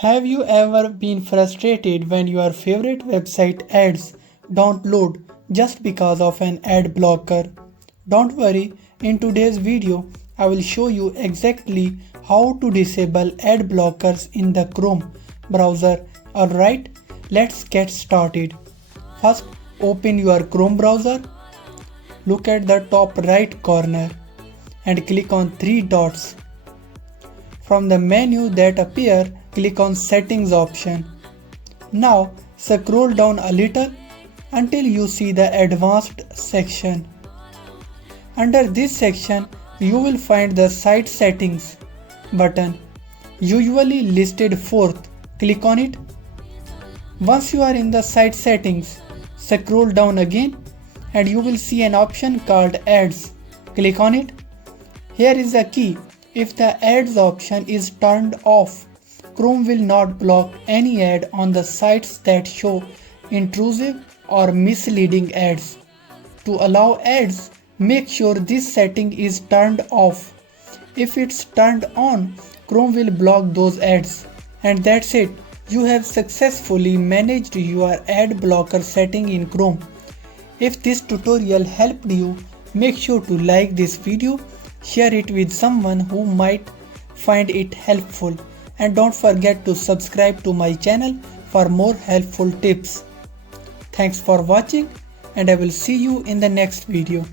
Have you ever been frustrated when your favorite website ads don't load just because of an ad blocker? Don't worry, in today's video, I will show you exactly how to disable ad blockers in the Chrome browser. Alright, let's get started. First, open your Chrome browser. Look at the top right corner and click on three dots. From the menu that appear, click on Settings option. Now scroll down a little until you see the Advanced section. Under this section, you will find the Site Settings button, usually listed fourth. Click on it. Once you are in the Site Settings, scroll down again and you will see an option called Ads. Click on it. Here is the key. If the ads option is turned off, Chrome will not block any ad on the sites that show intrusive or misleading ads. To allow ads, make sure this setting is turned off. If it's turned on, Chrome will block those ads. And that's it. You have successfully managed your ad blocker setting in Chrome. If this tutorial helped you, make sure to like this video, share it with someone who might find it helpful, and don't forget to subscribe to my channel for more helpful tips. Thanks for watching, and I will see you in the next video.